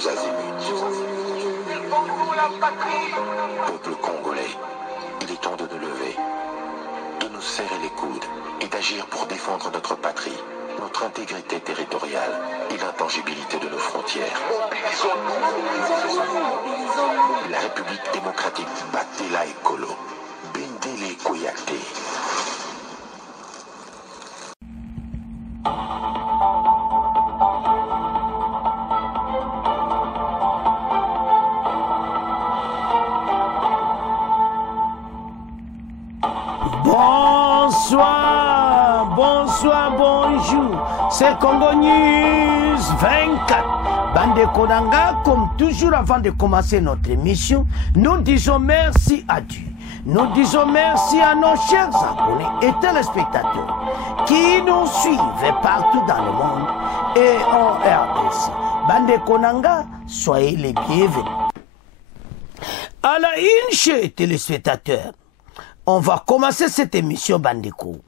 tous azimuts. Peuple congolais, il est temps de nous lever, de nous serrer les coudes et d'agir pour défendre notre patrie, notre intégrité territoriale et l'intangibilité de nos frontières. La République démocratique Batela Ekolo, Bendele Koyate. Bonsoir, bonsoir, bonjour. C'est Congo News 24. Bande Konanga, comme toujours avant de commencer notre émission, nous disons merci à Dieu. Nous disons merci à nos chers abonnés et téléspectateurs qui nous suivent partout dans le monde et en RDC. Bande Konanga, soyez les bienvenus. À la une, chers téléspectateurs, on va commencer cette émission Bandeko.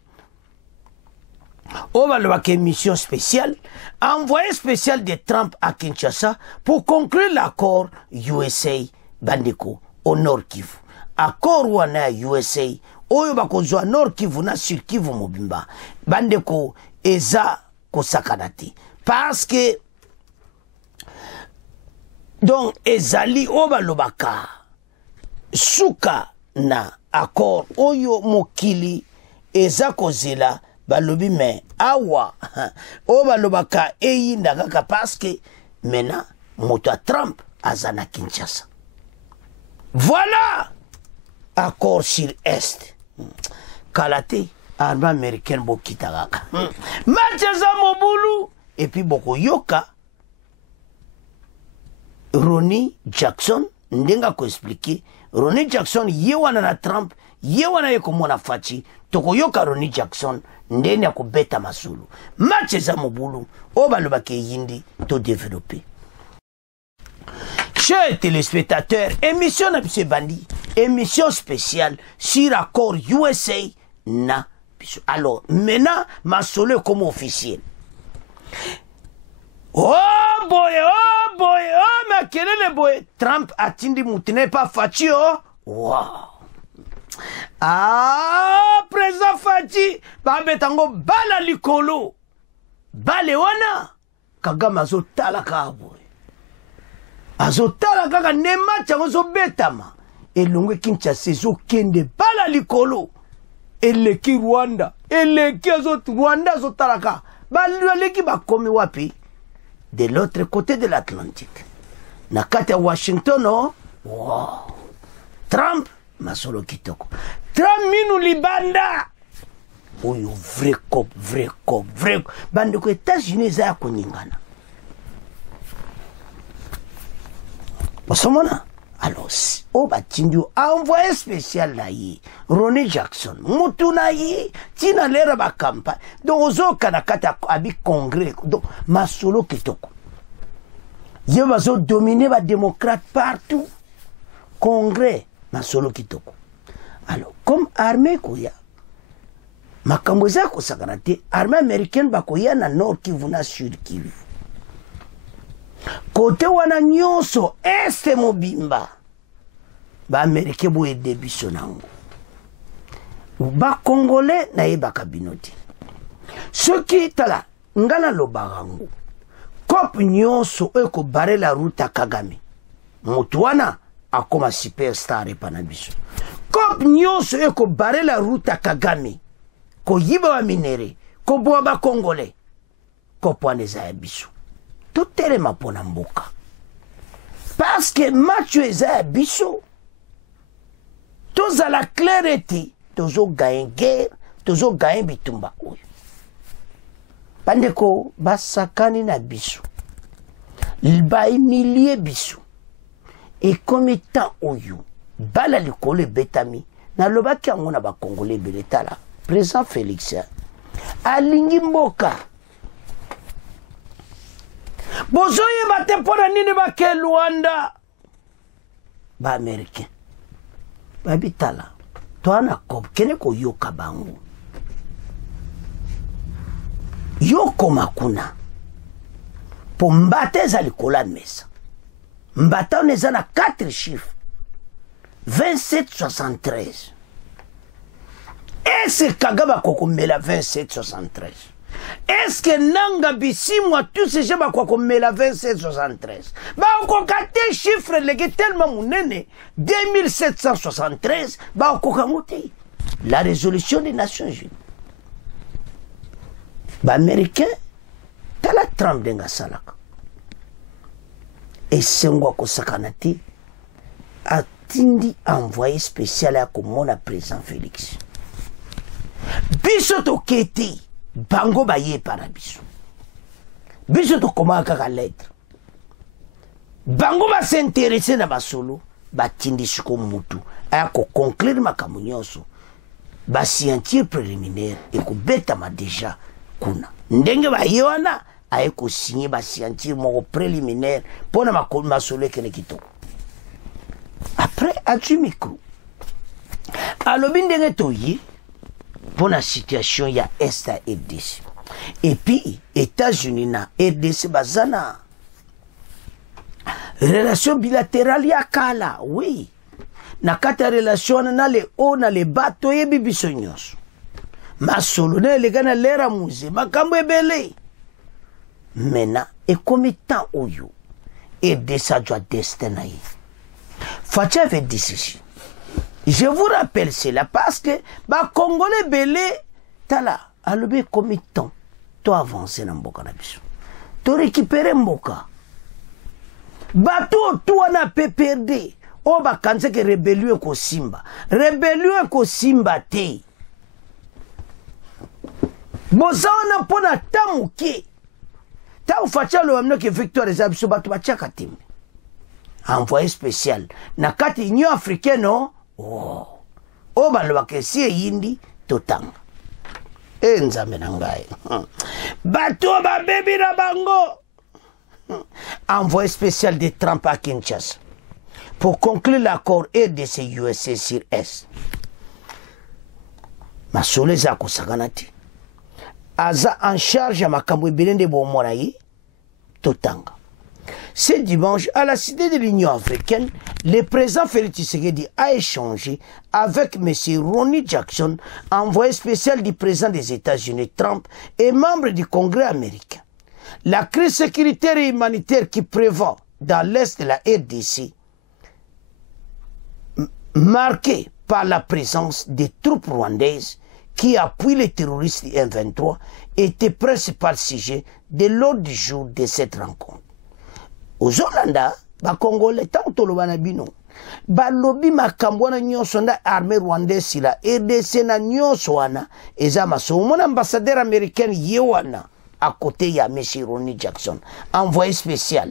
On va voir une émission spéciale, envoyé spécial de Trump à Kinshasa pour conclure l'accord USA Bandeko au Nord Kivu. Accord wana USA oyo bakozwa Nord Kivu na Sud Kivu mobimba. Bandeko eza kosakanati parce que donc ezali oba lobaka suka na accord oyo mokili eza kozela balobi me awa o balobaka eyinda kaka parce que mena moto a Trump azana Kinshasa. Voilà accord sur Est. Kalate arme américaine bokita kaka. Mateza mobulu et puis boko yoka Ronnie Jackson ndenga ko expliquer Ronnie Jackson yewana na Trump yewana yeko mona fachi toko yoka Ronnie Jackson ndeni ya kubeta masulu match za mobulu obaloba ke yindi to développer. Chers téléspectateurs, émission na bise bandi, émission spéciale sur accord USA na biso. Alors maintenant masolo comme officiel. Oh boy, oh ma kelele boy, Trump atindi mutine pa fachi oh. Wow. Ah, président Fachi, babetango bala likolo. Bale wana Kagame azotala ka boy. Azotala kaka nema chango zo betama. Elongwe Kinshasa zo kende bala likolo. Eleki Rwanda, eleki Rwanda azotala ka. Baleki bakomi wapi? De l'autre côté de l'Atlantique. Nakati ya Washington, oh. Wow. Trump, masolo kitoko. Trump minu libanda. Oyo vrai cop. Bande ko États-Unis za ya koningana. Osomona? Alors, o batindio envoyé spécial na yi. Ronnie Jackson, mutu na yi. Tina lera ba campagne. Donc, ozo kanakata abi congrès. Donc, masolo kitoko. Ye bazo dominer ba démocrate partout. Congrès, masolo kitoko. Alors, comme armée koya, makambo za kosakanate, armée américaine bakoya na Nord Kivu na Sud Kivu. Kote wana nyonso este mobimba. Ba Américain boye debiso nango. Ba Congolais na yeba kabinoti. Ceux qui tala ngana lobarango. Kop nyonso eko bare la route Kagame. Mutuana akoma superstar epanabiso. Kop nyonso eko bare la route Kagame. Ko yiba wa minere, ko boa ba Congolais. Ko pwane za yabiso. Tout est ma pona mboka. Parce que match eza yabiso. Toza la clarté, tozo gagne guerre, tozo gagne bitumba oyo. Bandeko basakani na biso. Ba emilie biso. Et comme temps oyo, bala likole betami, na lobaki yango na ba Congolais beletala. Président Félix alingi mboka. Bozoye batepona nini bake Luanda. Ba Américain. Babitala. Toana kob kene ko yoka bangu. Yoko makuna. Pombate za likola mesa. Mbata on a 4 chiffres. 2773. Est-ce que Kagaba Kokomela 2773? Est-ce que Nanga Bissimwa tous ces gens Kokomela 2773? Bah on kokate chiffre légué tellement mounene 2773 bah on kokamote la résolution des Nations Unies. Bah américain t'as la trempe d'enga salaka. Et c'est moi ko sakanati a tindi envoyé spécial à Komona président Félix. Biso to keti bango baye para biso. Biso to koma kaka lettre. Bango ba s'intéresser na basolo ba tindi suko mutu aya ko conclure makamu nyonso ba scientifique préliminaire et ko betama déjà kuna. Ndenge ba yona aya ko signer ba scientifique moko préliminaire pona masolo kene kitoko. Après, as-tu micro? Alors, bien de pour la situation, il y a Est à RDC. Et puis, États-Unis, na RDC, bazana. Relation bilatérale, il y a Kala, oui. Na kata relation, na le haut, na le bateau, et bibisonyos. Ma solo, na le gana l'era musée, ma kambo belé. Maintenant, et comme temps où you, RDC a doit destiner. Fachi avait dit ceci. Je vous rappelle cela parce que les Congolais belé tala alobe comme temps to avancer dans mboka na biso. To récupérer mboka. Bato to na PPRD. O ba kanse ke rébellion ko simba. Rébellion ko simba te. Boza na pona tamuke. Ta ufacha lo amno ke victoire za biso bato ba chaka timbe. Envoyé spécial. Na kati Union africaine, oh. O balwa ke si yindi totanga. Nzambe na ngai. Bato ba bebi na bango. Envoyé spécial de Trump à Kinshasa. Pour conclure l'accord RDC-USA sur S. Masole za kusaganati. Aza en charge à makambo ebelende bo morayi totanga. Ce dimanche, à la cité de l'Union africaine, le président Félix Tshisekedi a échangé avec M. Ronnie Jackson, envoyé spécial du président des États-Unis Trump et membre du Congrès américain. La crise sécuritaire et humanitaire qui prévaut dans l'est de la RDC, marquée par la présence des troupes rwandaises qui appuient les terroristes du M23, était le principal sujet de l'ordre du jour de cette rencontre. Aux Hollandais, les Congolais, tant que le bino, balobi makambo na nyonso nda armée rwandaise si la RDC na nyonso wana ezama so mon ambassadeur américain yewana à côté ya M. Ronnie Jackson, envoyé spécial.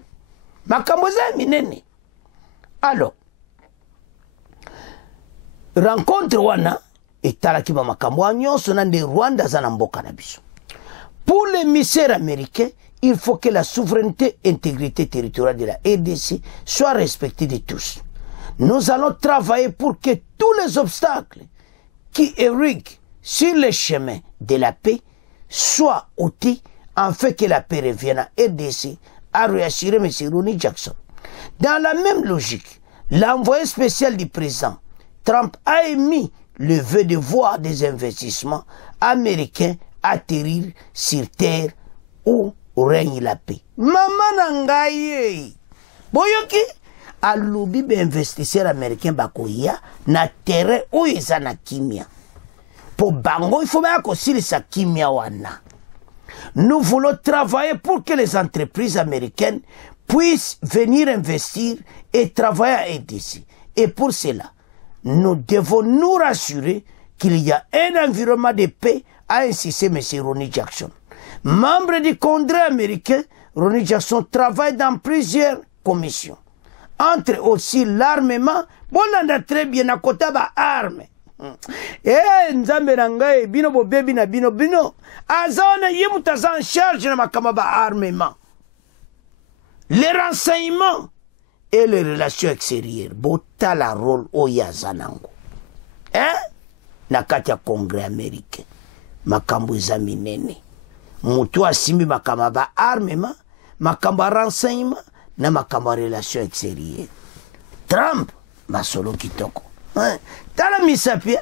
Makambo za minene. Alors, rencontre wana etalaki ba makambo nyonso na de Rwanda za na mboka na biso. Pour les émissaires américains, il faut que la souveraineté et l'intégrité territoriale de la RDC soient respectées de tous. Nous allons travailler pour que tous les obstacles qui irriguent sur le chemin de la paix soient ôtés afin que la paix revienne à RDC, a réassuré M. Ronnie Jackson. Dans la même logique, l'envoyé spécial du président Trump a émis le vœu de voir des investissements américains atterrir sur terre où règne la paix. Maman nangaye. Boyoki, alubi be investisseur américain bakoya na terrain où ils na kimia. Pour bango, il faut bien qu'on sa kimia wana. Nous voulons travailler pour que les entreprises américaines puissent venir investir et travailler à RDC. Et pour cela, nous devons nous rassurer qu'il y a un environnement de paix, a insisté M. Ronnie Jackson. Membre du Congrès américain, Ronnie Jackson travaille dans plusieurs commissions. Entre aussi l'armement, bon, on a très bien à côté de l'arme. Eh, nzambe nangaye, bino bo bebi na bino bino. Azana yemutaza en charge na makamaba armement. Les renseignements et les relations extérieures. Bota la rôle oyazanango. Nakati ya Congrès américain. Makambo zaminene. Mutu asimbi makamaba armement, makamba renseignement, na makambo relation extérieure. Trump masolo kitoko. Tala misapi.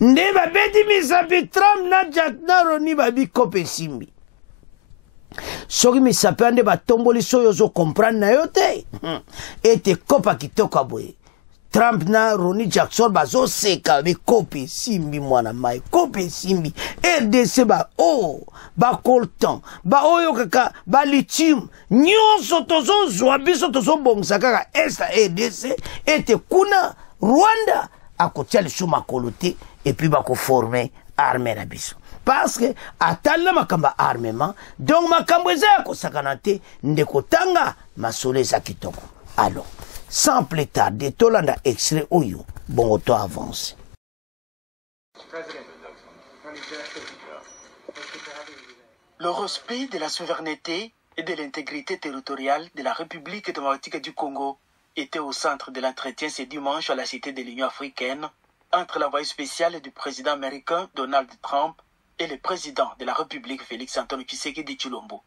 Nde babeti misapi Trump na Jack na Roni babi kope simbi. Soki misapi ande batomboli soyo zo comprendre na yo te. Ete kopa kitoko boye. Trump na Ronnie Jackson bazo seka be kope simbi mwana mai kope simbi RDC ba ba coltan ba oyo kaka ba lithium nyonso tozo zwa biso tozo bongisa kaka esta RDC ete kuna Rwanda akotia lisuma kolote et puis ba ko former armée na biso parce que atala makamba armement donc makambo eza ko sakanate ndeko tanga masole za kitoko. Alors sans plus tarder, Tolanda extrait Oyo, bon auto avance. Le respect de la souveraineté et de l'intégrité territoriale de la République démocratique du Congo était au centre de l'entretien ce dimanche à la Cité de l'Union africaine entre l'envoyé spécial du président américain Donald Trump et le président de la République Félix-Antoine Tshisekedi Tshilombo.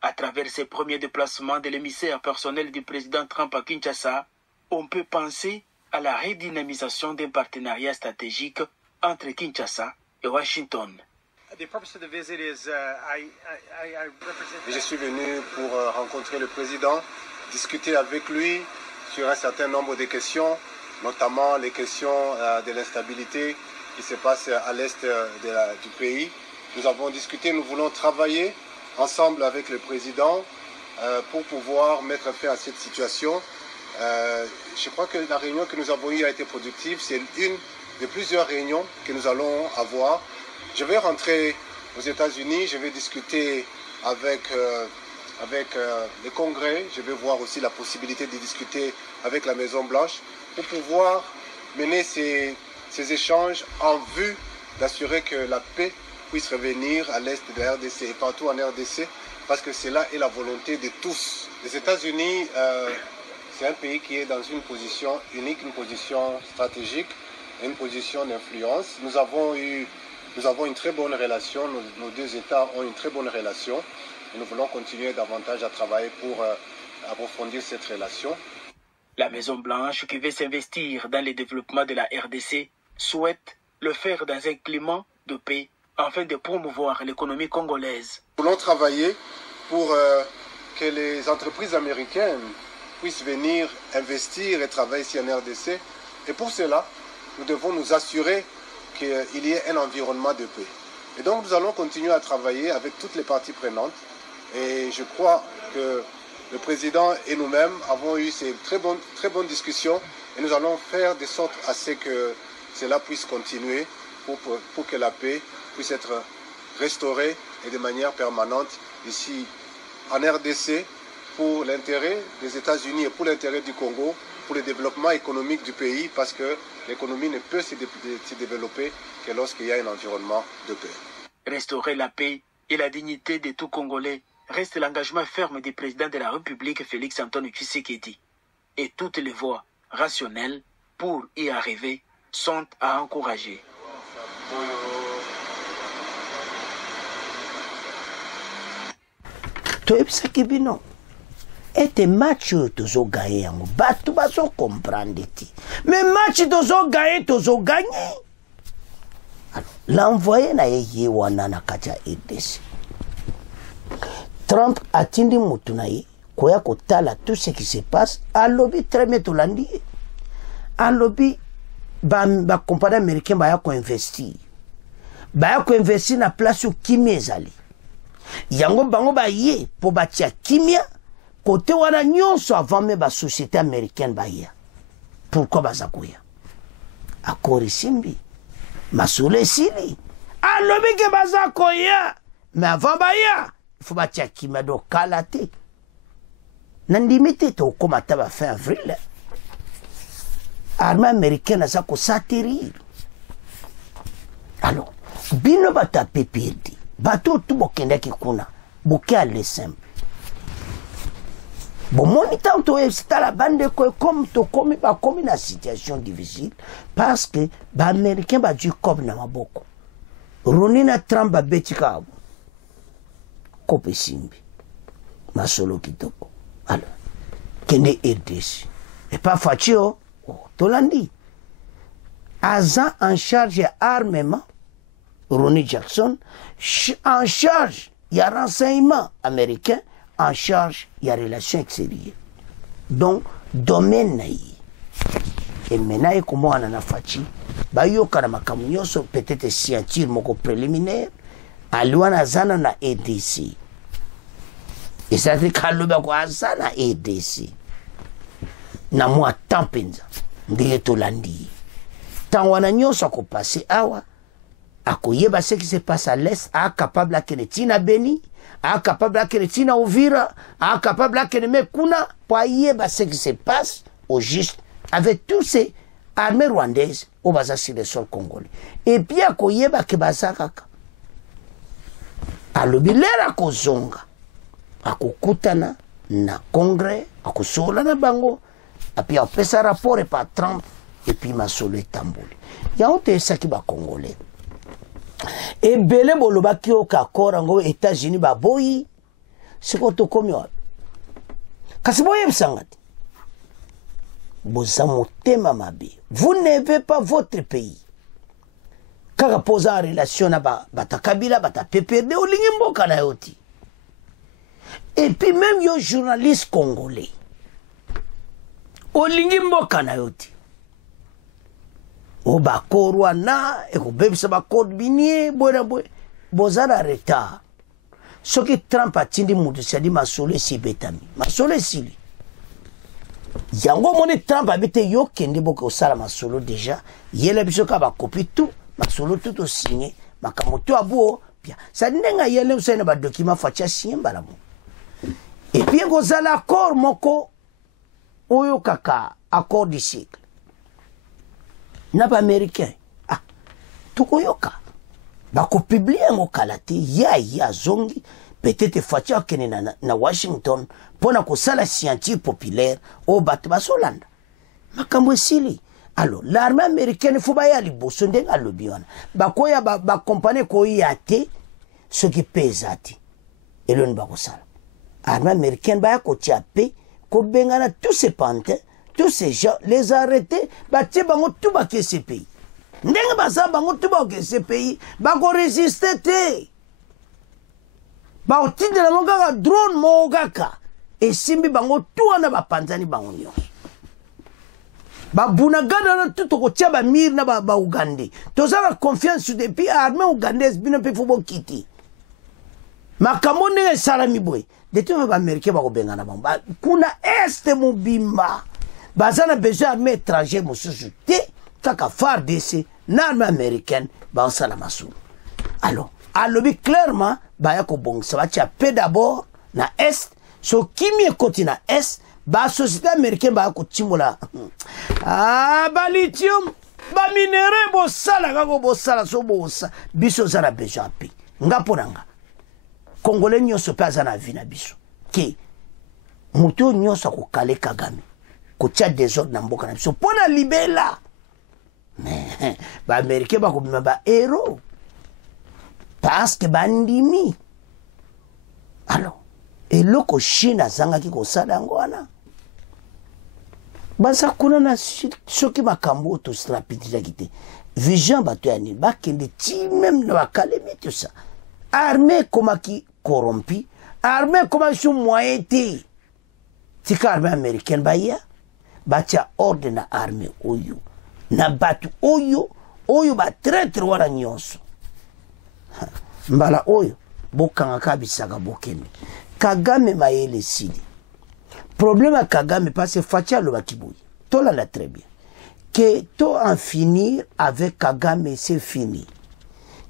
À travers ses premiers déplacements de l'émissaire personnel du président Trump à Kinshasa, on peut penser à la redynamisation d'un partenariat stratégique entre Kinshasa et Washington. Je suis venu pour rencontrer le président, discuter avec lui sur un certain nombre de questions, notamment les questions de l'instabilité qui se passe à l'est du pays. Nous avons discuté, nous voulons travailler ensemble avec le président pour pouvoir mettre fin à cette situation. Je crois que la réunion que nous avons eue a été productive. C'est une de plusieurs réunions que nous allons avoir. Je vais rentrer aux États-Unis, je vais discuter avec le Congrès. Je vais voir aussi la possibilité de discuter avec la Maison-Blanche pour pouvoir mener ces échanges en vue d'assurer que la paix puisse revenir à l'est de la RDC et partout en RDC, parce que cela est la volonté de tous. Les États-Unis, c'est un pays qui est dans une position unique, une position stratégique, une position d'influence. Nous avons une très bonne relation, nos deux États ont une très bonne relation, et nous voulons continuer davantage à travailler pour approfondir cette relation. La Maison-Blanche, qui veut s'investir dans le développement de la RDC, souhaite le faire dans un climat de paix afin de promouvoir l'économie congolaise. Nous voulons travailler pour que les entreprises américaines puissent venir investir et travailler ici en RDC. Et pour cela, nous devons nous assurer qu'il y ait un environnement de paix. Et donc nous allons continuer à travailler avec toutes les parties prenantes. Et je crois que le président et nous-mêmes avons eu ces très bonnes discussions. Et nous allons faire de sorte à ce que cela puisse continuer pour que la paix puisse être restaurée et de manière permanente ici en RDC pour l'intérêt des États-Unis et pour l'intérêt du Congo, pour le développement économique du pays, parce que l'économie ne peut se développer que lorsqu'il y a un environnement de paix. Restaurer la paix et la dignité de tout Congolais reste l'engagement ferme du président de la République Félix-Antoine Tshisekedi. Et toutes les voies rationnelles pour y arriver sont à encourager. toyebisaki bino ete match oyo tozogaye yango bato bazokomprendre te mais match tozogaye tozoganye. L'envoyé na ye wana na kati ya RDC, Trump atindi mutu na ye koya kotala tout ce qui se passe. Alobi très bien tolandi ye, alobi ba compagnie américaine baya koinvestir na place oyo kimia ezali yango bango baye po batia kimia kote wana nyonso avant me ba société américaine baya. Pourquoi baza koya akori simbi masole sili alobi ke baza koya mais avant baya faut batia kimia do kalate na ndimite to koma taba fin avril armée américaine aza ko satérir. Alors bino batape perdi bato tout bokendaki kuna boke ale simple bomoni tanto la bande comme to komi ba komi na situation difficile parce que ba américain ba du comme na maboko Roni na Trump ba betika kope simbi masolo kitoko. Alors kende RDC et pas Fatio Tolandi Aza en charge armement Ronnie Jackson en charge il y a renseignement américain en charge il y a relations extérieures donc domaine naï et maintenant comment on a fait bayo kana makamunyoso peut-être scientifique moko préliminaire aluana zana na ADC et ça fait kaloba kwa zana ADC na moi tampenza ndiye tolandi tant wana nyoso ko passer awa akoyeba ce qui se passe à l'est a capable à kenetina Beni a capable à kenetina Uvira a capable à keneme kuna pour yeba ce qui se passe au juste avec tous ces armées rwandaises au basa sur le sol congolais et puis akoyeba ke basakaka alobilera kozonga akokutana na congrès akosola na bango puis apesa rapport et par Trump et puis masolo etamboli yaote saki ba congolais et belé bolobaki oka korango États-Unis ba boyi siko to komyo kasi boye msangati boza motema mabe vous n'avez pas votre pays kaka posa en relation na batakabila bata PPRD olingi mboka na yoti et puis même yo journaliste congolais olingi mboka na yoti o bakorwa na ekobebisa bakode binie bwena bwe bozana retard soki Trump atindi mutu sadi masolo esibetami masolo esili yango moni Trump abite yo kende boka osala masolo déjà yele biso ka bakopi tout masolo tout signé makamoto abuo pia sa ndenga yele usene ba document fatia signé mbalamu et puis ngozala accord moko oyo kaka accord du siècle naba américain ah tukoyoka bako publier ngo kalate ya zongi peut-être fatia kene na Washington pona ko sala scientifique populaire au batba solanda makambo esili alors l'armée américaine faut ba ya liboso ndenga lobiona bakoya ba compagnie ko yate ce qui pèse ati et le nba ko sala armée américaine ba ya ko tiape ko bengana tous ces pantins tous ces gens les arrêter batie bango tout ba ke ce pays ndenga basa bango tout ba ke ce pays ba ko résister te ba otinde na monga drone mogaka et simbi bango tout wana ba panzani bango nyo ba bunagana na tout ko tia ba mir na ba Ugandais tozala confiance depuis armée ougandaise bino pe fobo kiti makamone salami boy de tout ba américain ba ko bengana bango kuna este mobimba bazana besoin armée étrangère mususu te kaka FARDC na armée américaine ba sala masou alors alobi clairement ba ya ko bon ça va tia pe d'abord na est so kimi ekoti na est ba société américaine ba ko timola ah ba lithium ba minerai bo sala kako bo sala so bo sa biso zara besoin pe ngaponanga congolais nyonso pe azana vina biso ke muto nyonso ko kale Kagame ko tia désordre na mboka na biso pona libela mais ba américain ba ko bima ba héros parce que bandimi alors et loko Chine zanga ki ko sala ngwana basa kuna na soki makambo to rapidité kité vision bato yani bakende ti même na bakalemi tout ça armée comme qui corrompu armée comme sous moyen te tika armée américaine baya batia ordre na armée oyo na batu oyo ba traître wala nyonso mbala oyo bokanga kabisaka bokende Kagame mayele sidi problème à Kagame parce que Fatia le bakiboui to la très bien que to en finir avec Kagame c'est fini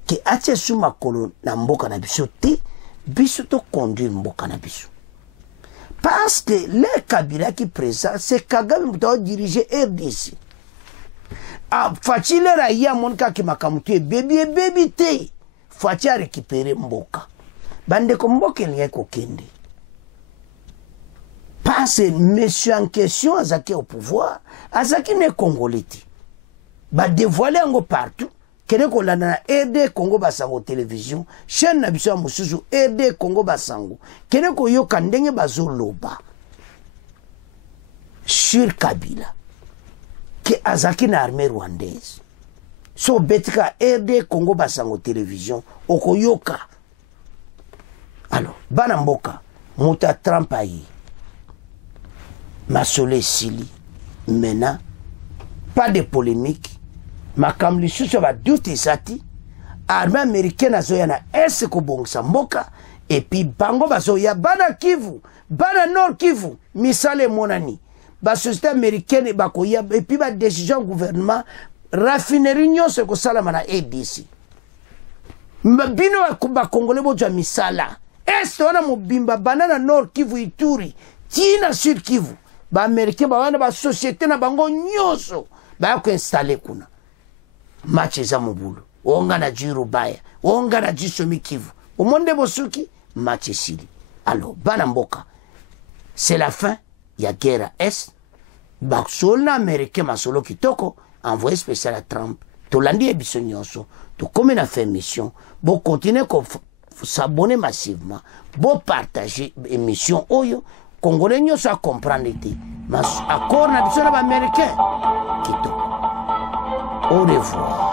que atie sous ma colonne na mboka na biso te biso to conduire mboka na biso parce que le Kabila qui présent c'est Kagame qui doit diriger RDC ah Fatia le raia monka ki makamutu baby te Fatia récupérer mboka bande ko mboka ni ko kende parce que monsieur en question azaki au pouvoir azaki ne congolais ba dévoiler ngo partout kene ko lana RD Congo basango télévision chaîne na biso mususu, RD Congo basango kene ko yoka ndenge bazoloba. sur Kabila ke azaki na armée rwandaise so betika RD Congo basango télévision okoyoka. Alors bana mboka muta Trump ayi masole sili maintenant pas de polémique makamli suso ba duty sati armée américaine azoya na est ko bongsa mboka et puis bango bazoya bana Kivu bana Nord Kivu misale monani ba société américaine bakoya et puis ba décision gouvernement raffinerie nyonso ko sala na ADC mbino ba congolais boja misala est wana mobimba banana Nord Kivu Ituri tina Sud Kivu ba américain ba wana ba société na bango nyonso ba ko installer kuna match za mobulu onga na jiru baya onga na jisomi Kivu omonde bosuki match sili. Alors bana mboka c'est la fin ya guerre est basolna américain masolo kitoko envoyé spécial à Trump tolandi ebiso nyonso to comme na fait mission bo continuer ko s'abonner massivement bo partager émission oyo congolais nyonso a comprendre te mas accord na biso na ba américain kitoko. Au revoir.